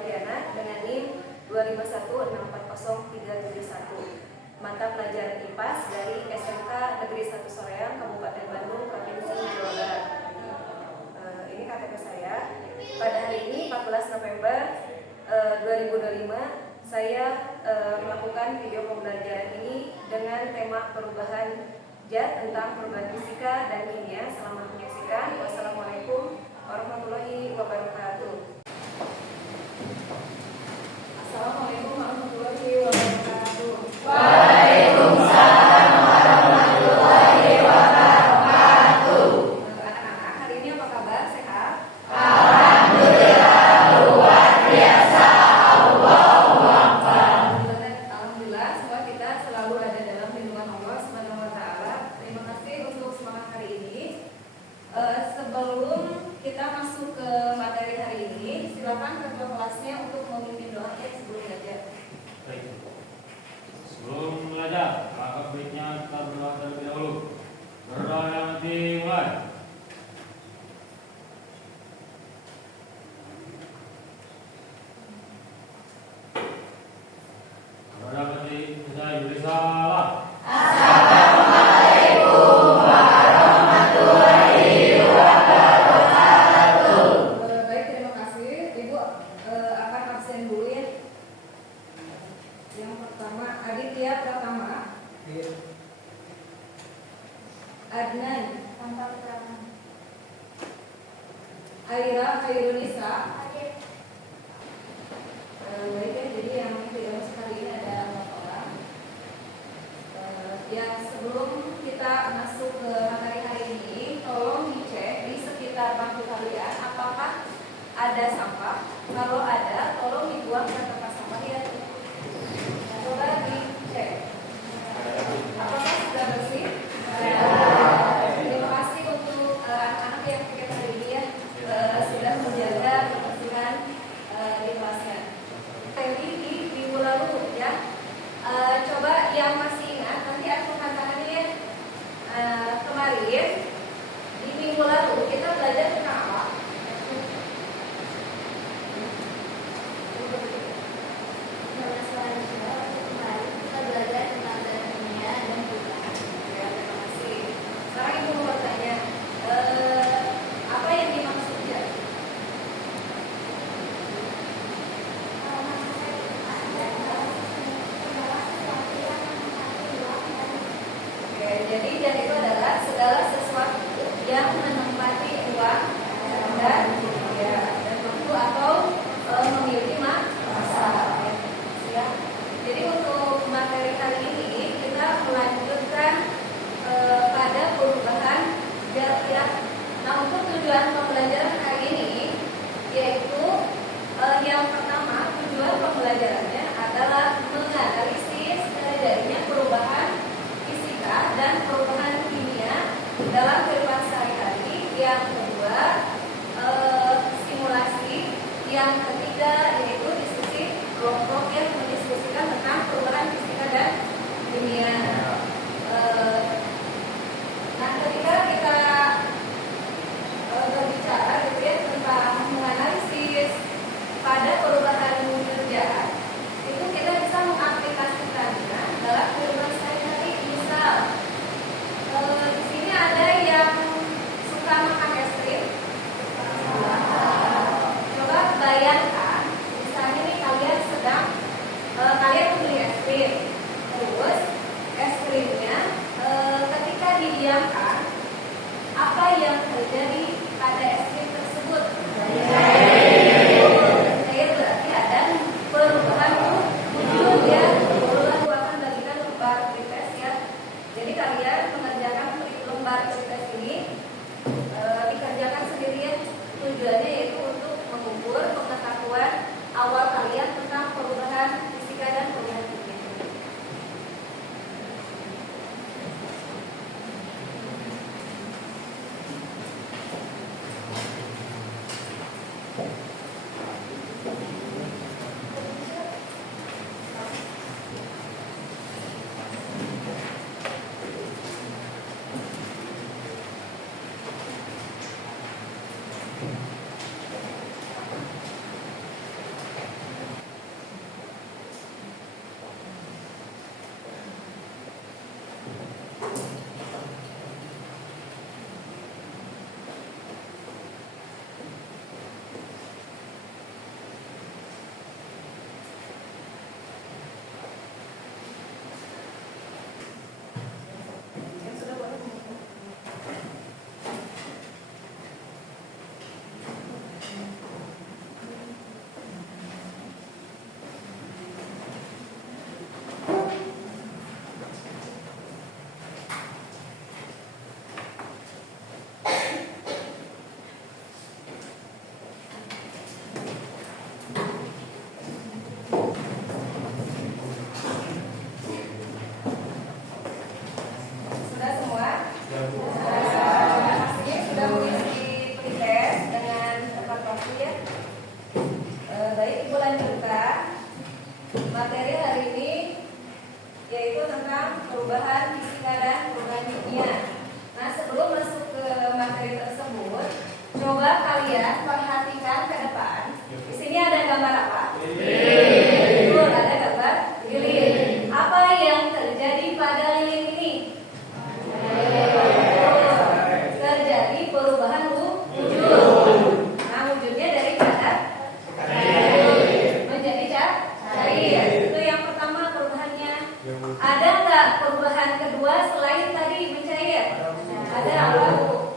Mardiana dengan NIM 251640371. Mata pelajaran IPAS dari SMK Negeri 1 Soreang, Kabupaten Bandung, Provinsi Jawa Barat. Ini KTP saya. Pada hari ini 14 November 2025 saya melakukan video pembelajaran ini dengan tema perubahan zat tentang perubahan fisika dan kimia. Selamat menyaksikan. Wassalamualaikum warahmatullahi wabarakatuh. Assalamualaikum warahmatullahi wabarakatuh. Waalaikumsalam warahmatullahi wabarakatuh. Anak-anak, hari ini apa kabar? Sehat? Alhamdulillah, luar biasa. Allahu Akbar. Alhamdulillah, semua kita selalu ada dalam lindungan Allah Subhanahu wa taala. Terima kasih untuk semangat hari ini. Sebelum kita masuk ke materi hari ini, silakan ketua kelasnya untuk memimpin doa sebelum belajar. Baik. Sebelum belajar, maka baiknya kita berdoa terlebih dahulu. Berdoa yang dimulai. Berdoa bagi saya beri salam. Assalamualaikum warahmatullahi wabarakatuh. Baik, terima kasih. Ibu akan absen dulu ya. Yang pertama, Aditya Pratama. Adnan tanpa keterangan. Aira Khairunisa. Baik ya, jadi yang tidak masuk hari ini ada 4 orang. Yang sebelum kita masuk ke materi hari ini, tolong dicek di sekitar bangku kalian apakah ada sampah. Kalau ada, tolong dibuang ke tempat sampah ya. Coba dicek. Apakah sudah bersih? Terima kasih untuk anak-anak yang pikir hari ini ya sudah menjaga kebersihan di kelasnya. Tadi di minggu lalu ya, coba yang masih ingat nanti aturkan tangannya ya. Kemarin di minggu lalu kita belajar tentang apa? Kita belajar tentang zat kimia dan perubahan. Ya, terima kasih. Sekarang ibu mau bertanya, apa yang dimaksud zat? Oke, jadi zat itu adalah segala sesuatu yang menempati ruang dan waktu atau memiliki massa. Ya. Jadi untuk materi kali ini kita melanjutkan pada perubahan zat ya. Nah, untuk tujuan pembelajaran hari ini yaitu yang pertama, tujuan pembelajarannya adalah menganalisis terjadinya perubahan fisika dan perubahan kimia dalam kehidupan sehari-hari. Yang kedua, simulasi. Yang ketiga yaitu diskusi kelompok yang mendiskusikan tentang perubahan fisika dan kimia. Nah, ketika kita berbicara gitu ya tentang menganalisis pada perubahan zat, itu kita bisa mengaplikasikannya dalam kehidupan sehari-hari. Misal, di sini ada yang suka makan es krim. Coba bayangkan, misalnya nih kalian sedang kalian membeli es krim, terus es krimnya ketika didiamkan, apa yang terjadi pada es krim tersebut? Cair, berarti ada perubahan muncul ya. Lalu akan bagikan lembar pretest ya. Jadi kalian mengerjakan lembar pretest ini dikerjakan sendirian. Tujuannya yaitu untuk mengukur pengetahuan awal kalian tentang perubahan fisika dan perubahan kimia. materi hari ini yaitu tentang perubahan fisika dan perubahan kimia. Nah, sebelum masuk ke materi tersebut, coba kalian perhatikan ke depan. Di sini ada gambar apa? Betul, ada gambar lilin. Apa yang terjadi pada lilin ini? Terjadi perubahan wujud. Nah, wujudnya dari padat menjadi cair. Itu yang pertama perubahannya. Ada nggak perubahan kedua selain tadi mencair? Ada apa, Bu?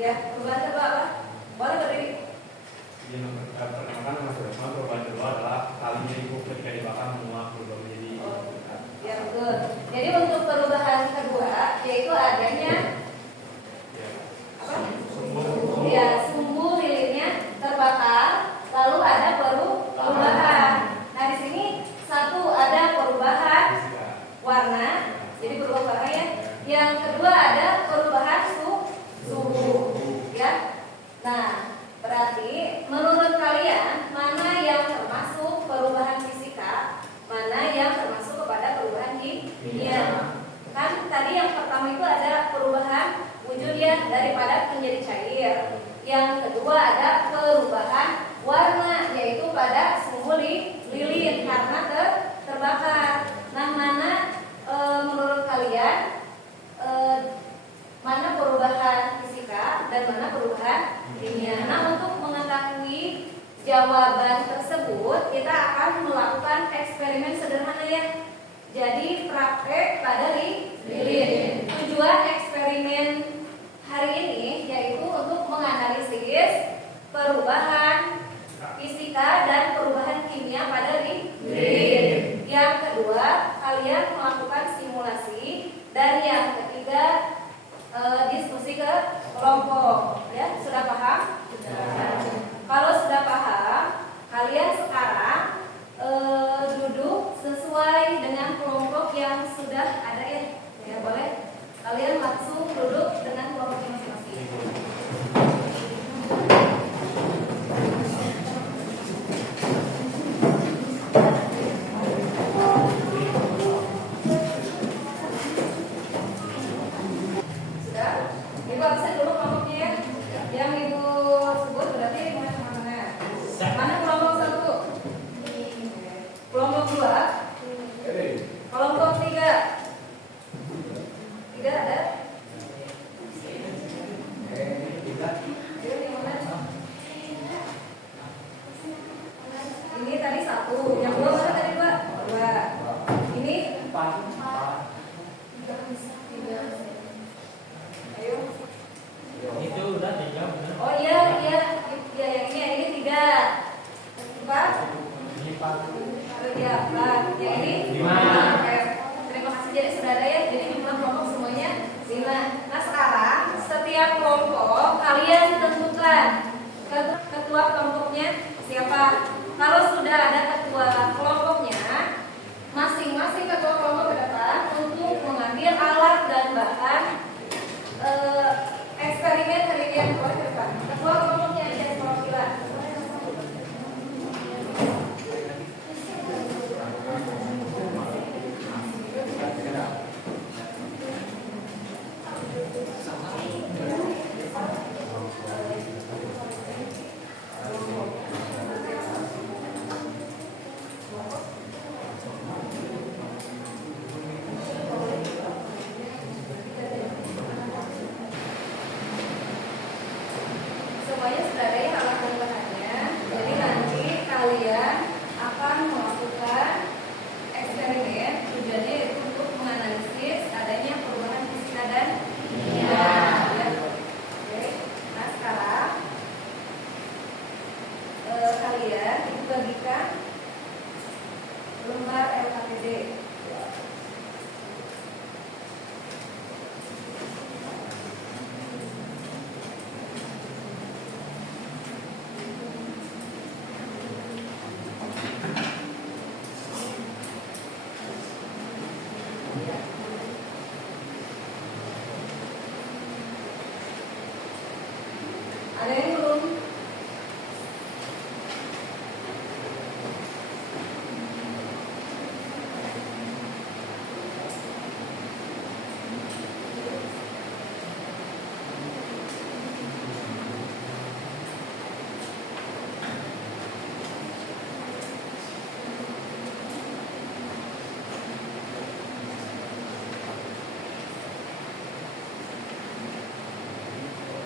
Ya, perubahan kedua apa? Boleh berdiri. Perkenalkan Mas Rasma, perubahan kedua adalah kalinya ibu ketika dibakar menguap berubah menjadi Ya, betul. Jadi untuk perubahan kedua yaitu adanya apa? Ya, sumbu lilinnya terbakar, lalu ada perubahan. Nah, di sini satu ada perubahan warna, jadi berubah warna ya. Yang kedua ada perubahan suhu, ya. Nah, berarti menurut kalian mana yang termasuk perubahan fisika, mana yang termasuk kepada perubahan kimia? Kan tadi yang pertama itu ada perubahan wujud ya, dari padat menjadi cair. Yang kedua ada perubahan warna, yaitu pada sumbu lilin karena terbakar. Nah, mana menurut kalian mana perubahan fisika dan mana perubahan kimia? Nah, untuk mengetahui jawaban tersebut, kita akan melakukan eksperimen sederhana ya. Jadi praktek pada lilin. Tujuan eksperimen hari ini yaitu untuk menganalisis perubahan fisika dan perubahan kimia pada lilin. Yang kedua, kalian melakukan simulasi, dan yang ketiga diskusi ke kelompok. Ya, sudah paham? Kalau sudah paham, kalian sekarang duduk sesuai dengan kelompok yang sudah ada ya. Ya, boleh. Kalian langsung duduk dengan kelompok masing-masing. Sudah? Ibu absen dulu kelompoknya ya. Yang ibu sebut berarti mulai kemana-mana. Mana kelompok satu? Kelompok dua? Kelompok tiga? Tiga ada? Ini tadi satu, yang dua mana tadi Pak? Dua. Ini? Tiga. Ayo. itu udah dijawab. Oh iya, yang ini tiga. Empat? Ini Pak. Oh iya, empat. Yang ini? Lima. Oke. Terima kasih, jadi sudah ada ya. Jadi jumlah kelompok semuanya 5. Nah, sekarang setiap kelompok kalian tentukan ketua kelompoknya siapa. Kalau sudah ada ketua kelompoknya, masing-masing ketua kelompok ke depan untuk mengambil alat dan bahan eksperimen hari ini yang keluar ke depan. Ketua kelompoknya ada perwakilan. Semuanya sudah ada ya alat dan bahannya. Jadi nanti kalian akan melakukan eksperimen. Tujuannya itu untuk menganalisis adanya perubahan fisika dan kimia. Ya. Oke. Nah, sekarang kalian bagikan lembar LKPD.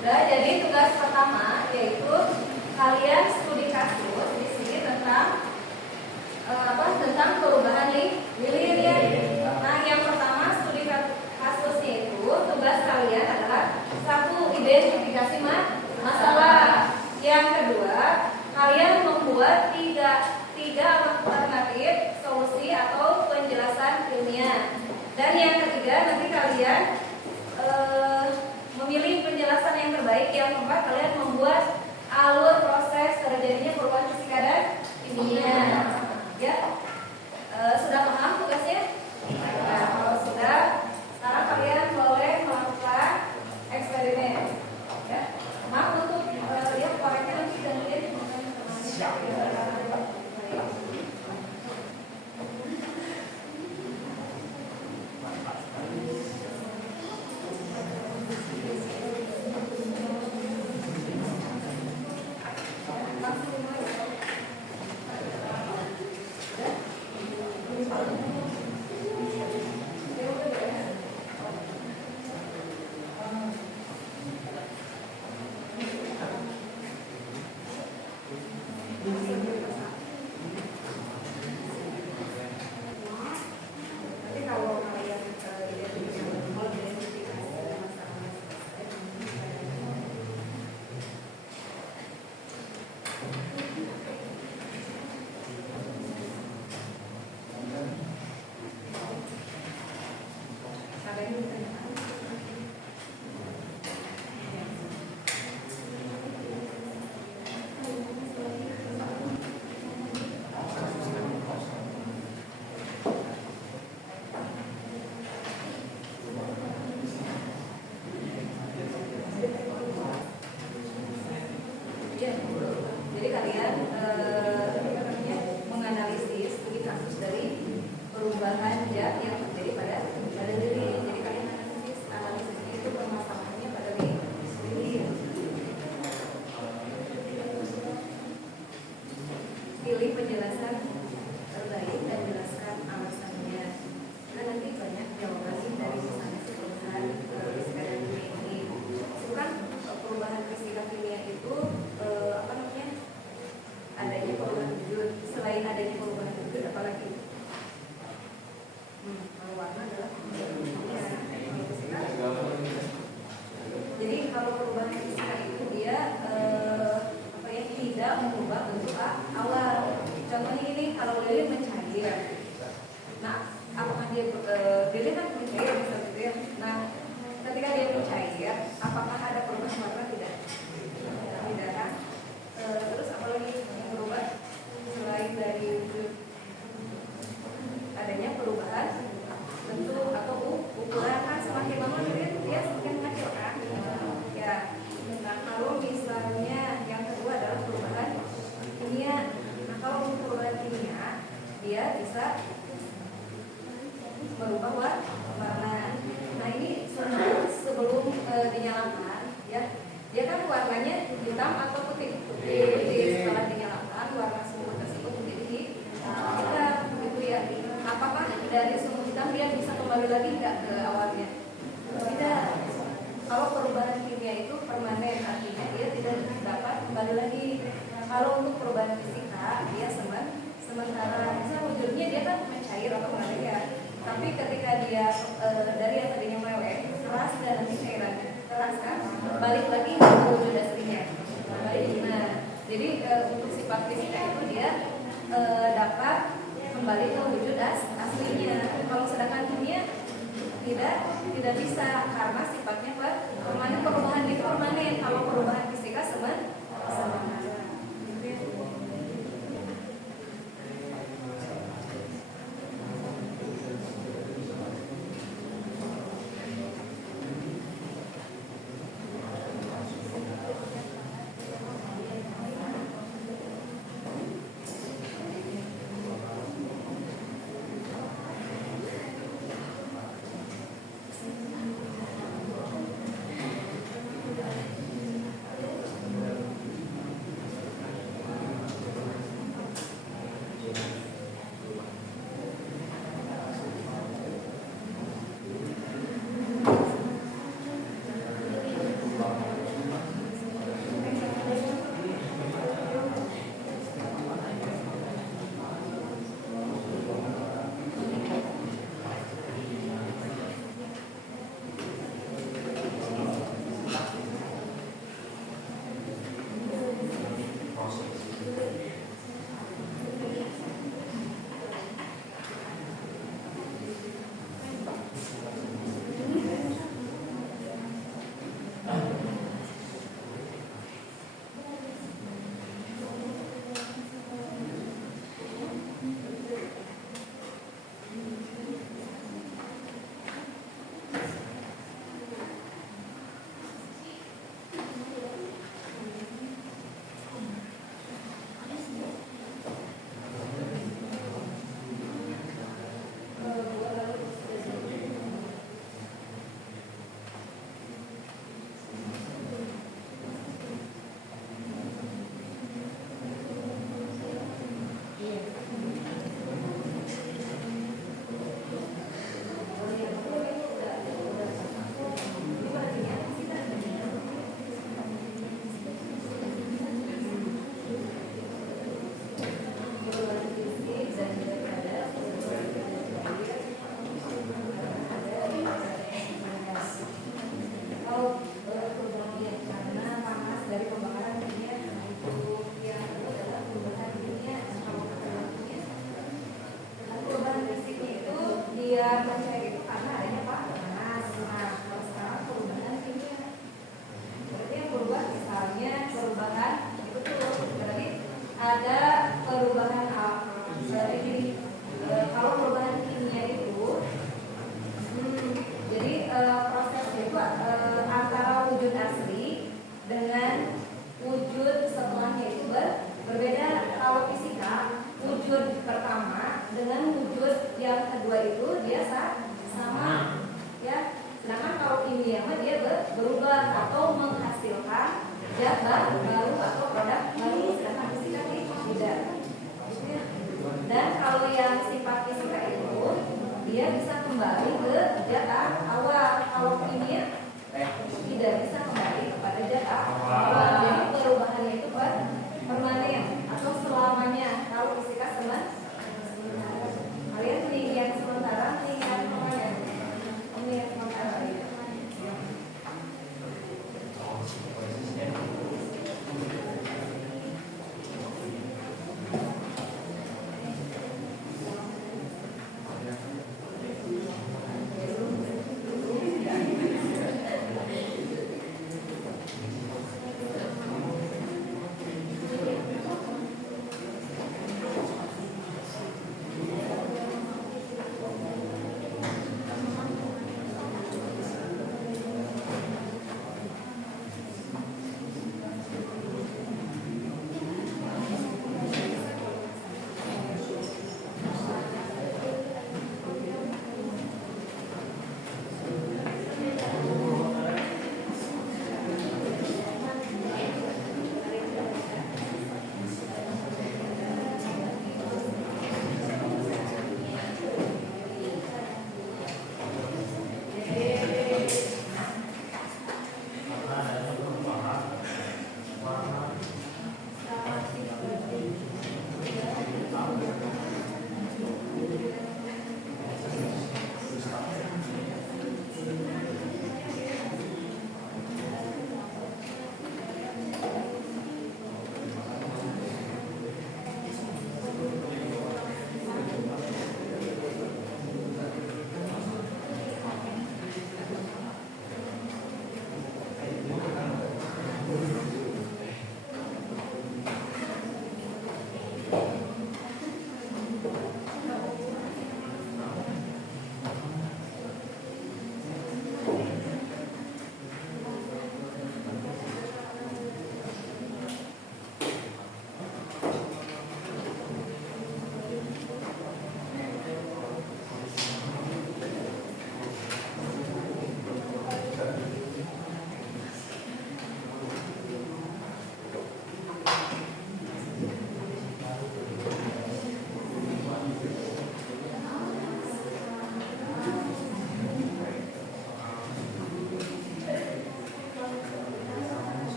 Nah, jadi tugas pertama yaitu kalian studi kasus di sini tentang tentang perubahan lilier ya. Nah, yang pertama studi kasusnya itu tugas kalian adalah satu, identifikasi masalah. Yang kedua, kalian membuat tiga alternatif solusi atau penjelasan ilmiah. Dan yang ketiga, nanti kalian memilih penjelasan yang terbaik. Yang keempat, kalian membuat alur proses terjadinya perubahan fisika dan kimia. Ya, sudah paham tugasnya? Nah, kalau sudah, sekarang kalian boleh melakukan eksperimen. Ya, maaf untuk lihat koreknya nanti dan lihat jadi kalian menganalisis studi kasus dari perubahan zat yang terjadi pada lilin. Jadi kalian analisisnya itu permasalahannya pada lilin. Pilih penjelasan terbaik dan jelaskan alasannya. Kan nanti banyak jawaban dari misalnya perubahan fisika dan kimia ini. Itu kan perubahan fisika kimia itu adanya perubahan wujud. Selain adanya perubahan wujud, apalagi? Kalau warna adalah jadi kalau perubahan fisika itu dia tidak mengubah bentuk awal. Contohnya ini, kalau lilin mencair. Nah, apakah dia lilin kan mencair bisa gitu ya. Nah, ketika dia mencair, apakah ada perubahan warna? Tidak. Tidak kan? Terus apalagi yang berubah selain dari wujud? Adanya perubahan bentuk atau ukuran. Kan semakin lama dia semakin mengecil kan? Ya. Nah, kalau misalnya yang kedua adalah perubahan kimia. Nah, kalau untuk perubahan kimia, dia bisa berubah warna. Nah, ini sebelum dinyalakan, ya, dia kan warnanya hitam atau putih. Setelah dinyalakan, warna sumur tersebut menjadi hitam, gitu ya. Apakah dari sumur hitam dia bisa kembali lagi nggak ke awalnya? Tidak. Kalau perubahan kimia itu permanen, artinya dia tidak dapat kembali lagi. Kalau untuk perubahan fisika, dia sementara. Misalnya wujudnya dia kan mencair atau mengalir ya. Tapi ketika dia dari yang tadinya meleleh, keras dan nanti cairannya keras kan, balik lagi ke wujud aslinya. Nah, jadi untuk sifat fisika itu dia dapat kembali ke wujud aslinya. Kalau sedangkan kimia tidak bisa karena sifatnya permanen. Perubahan itu permanen. Kalau perubahan fisika sementara. mah dia berubah atau menghasilkan zat baru atau produk baru, sedangkan fisika tidak. Dan kalau yang sifat fisika itu dia bisa kembali ke zat awal. Kalau kimia tidak bisa kembali kepada zat awal. Jadi perubahannya itu permanen atau selamanya. Kalau fisika kalian peninggian sementara, peninggian permanen. Peninggian sementara.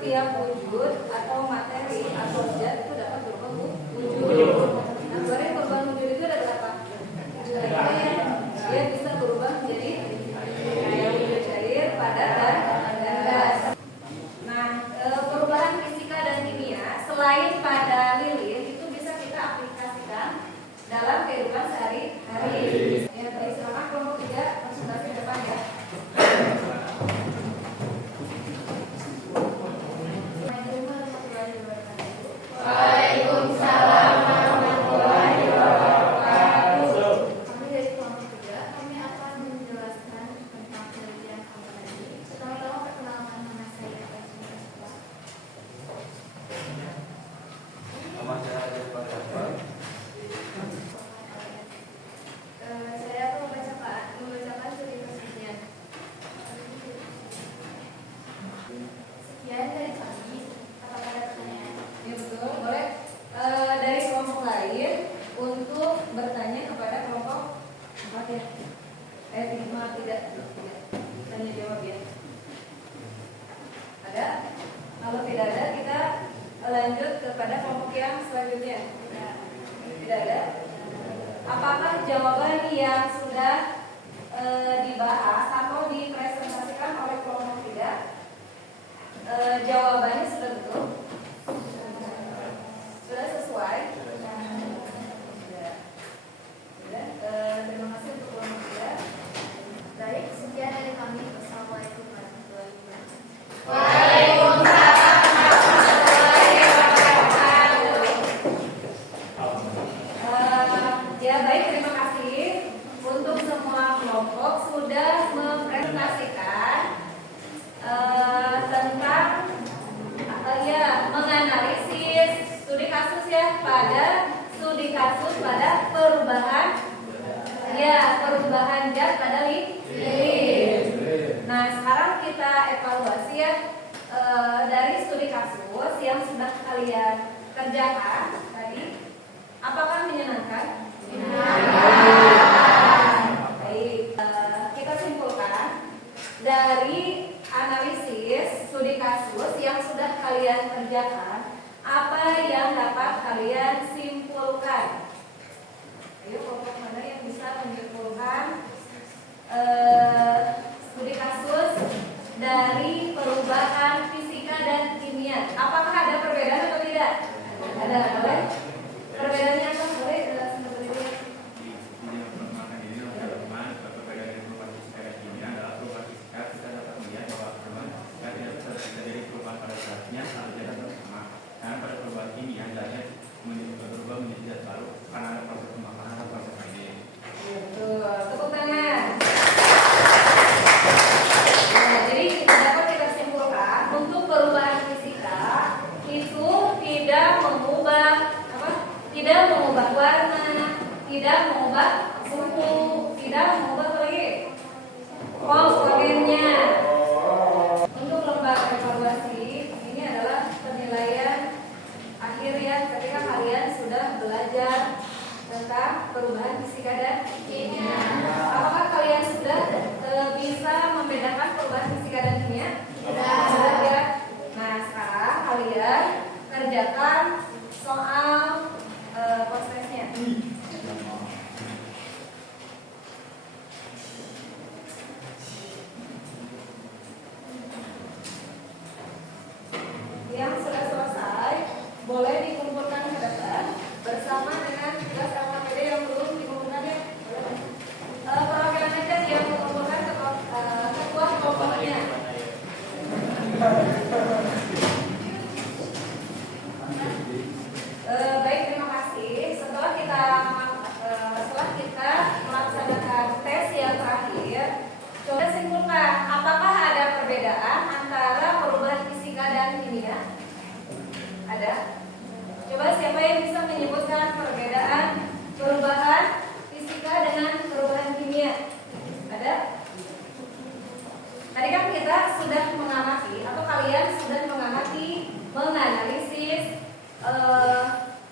Setiap wujud atau materi atau zat itu dapat berubah wujud. Nah, sebenarnya perubahan wujud itu ada berapa? Dia bisa berubah menjadi wujud cair, padat, dan gas. Nah, perubahan fisika dan kimia selain pada lilin itu bisa kita aplikasikan dalam kehidupan sehari-hari. Ya, baik, silakan kelompok 3 konsultasi depan ya. Kalau tidak ada, kita lanjut kepada kelompok yang selanjutnya. Tidak ada. Apakah jawaban yang sudah dibahas atau dipresentasikan oleh kelompok 3 Jawabannya sudah betul? Sudah sesuai? Sudah. Terima kasih untuk waktunya. Baik, sekian dari kami. Wassalamualaikum warahmatullahi wabarakatuh. Waalaikumsalam warahmatullahi wabarakatuh. Ya baik, terima kasih untuk semua kelompok sudah mempresentasikan tentang menganalisis studi kasus ya, pada studi kasus pada perubahan zat pada lilin. Nah sekarang kita evaluasi ya dari studi kasus yang sudah kalian kerjakan tadi, apakah menyenangkan? Baik, kita simpulkan dari analisis studi kasus yang sudah kalian kerjakan, apa yang dapat kalian simpulkan? Ayo, kelompok mana yang bisa menyimpulkan studi kasus dari perubahan fisika dan kimia? Apakah ada perbedaan atau tidak? Ada, boleh? Perbedaannya apa? Boleh jelasin dulu ya. Betul, tepuk tangan. Nah, jadi dapat kita simpulkan untuk perubahan fisika itu tidak mengubah warna, tidak mengubah suhu, tidak mengubah komponennya. Untuk lembar evaluasi ini adalah penilaian akhir ya, ketika kalian sudah belajar tentang perubahan fisika dan kimia. Apakah kalian sudah bisa membedakan perubahan fisika dan kimia? Sudah ya. Nah sekarang kalian kerjakan soal prosesnya. Yang sudah selesai boleh dikumpulkan ke depan bersama dengan tugas LKPD yang belum dikumpulkan ya. Perwakilan aja yang mengumpulkan ketua kelompoknya. Baik, terima kasih. Setelah kita melaksanakan tes yang terakhir, coba simpulkan apakah ada perbedaan antara perubahan fisika dan kimia? Ada? Coba siapa yang bisa menyebutkan perbedaan perubahan fisika dengan perubahan kimia? Ada? Tadi kan kita sudah mengamati atau kalian sudah mengamati menganalisis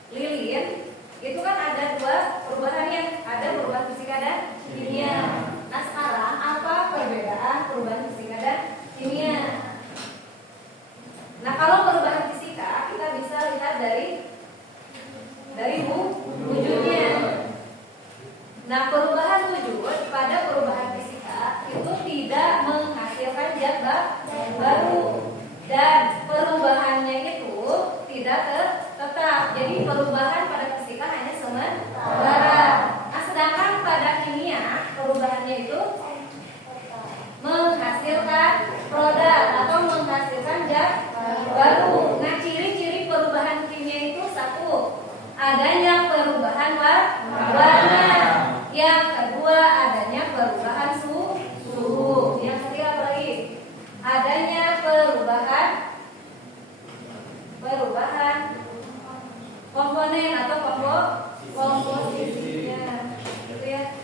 lilin. Itu kan ada dua perubahannya, ada perubahan fisika dan kimia. Nah sekarang apa perbedaan perubahan fisika dan kimia? Nah kalau perubahan fisika kita bisa lihat dari wujudnya. Nah perubahan wujud pada perubahan fisika itu tidak menghasilkan zat baru, dan perubahannya itu tidak tetap. Jadi perubahan pada fisika hanya sementara. Nah sedangkan pada kimia perubahannya itu menghasilkan produk atau menghasilkan zat baru. Nah ciri-ciri perubahan kimia itu satu, adanya perubahan warna. Yang kedua adanya perubahan suhu. Yang ketiga apa lagi? Adanya perubahan komponen atau komposisinya. Gitu ya.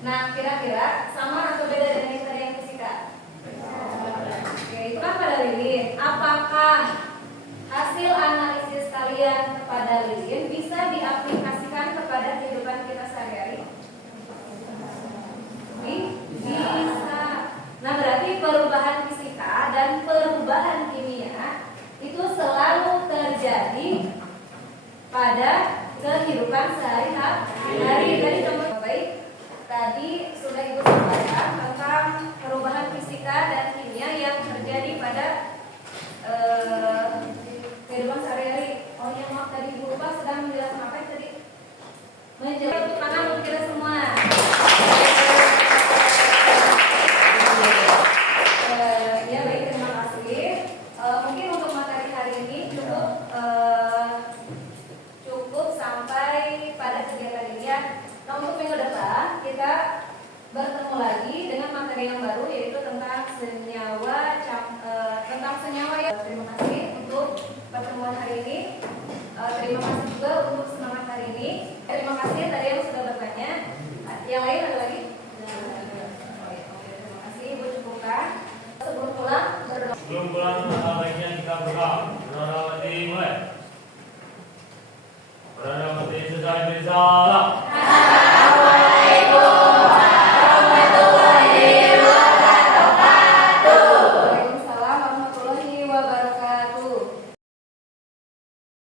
Nah kira-kira sama atau beda dengan yang tadi yang fisika? Oke, itu kan pada lilin. Apakah hasil analisis kalian kepada lilin bisa diaplikasikan kepada kehidupan kita sehari-hari? Bisa. Nah berarti perubahan fisika dan perubahan kimia itu selalu terjadi pada kehidupan sehari-hari. Tadi contoh baik. Tadi sudah Ibu sampaikan tentang perubahan fisika dan kimia yang terjadi pada kehidupan sehari-hari. Oh ya maaf tadi Bu lupa sedang menjelaskan apa tadi? Menjelaskan tepuk tangan untuk kita semua. Ya baik, terima kasih. Mungkin untuk materi hari ini cukup sampai pada kegiatan ini ya. Nah untuk minggu depan kita bertemu lagi dengan materi yang baru yaitu tentang senyawa ya. Terima kasih untuk pertemuan hari ini. Terima kasih juga untuk semangat hari ini. Terima kasih tadi yang sudah bertanya. Yang lain ada lagi?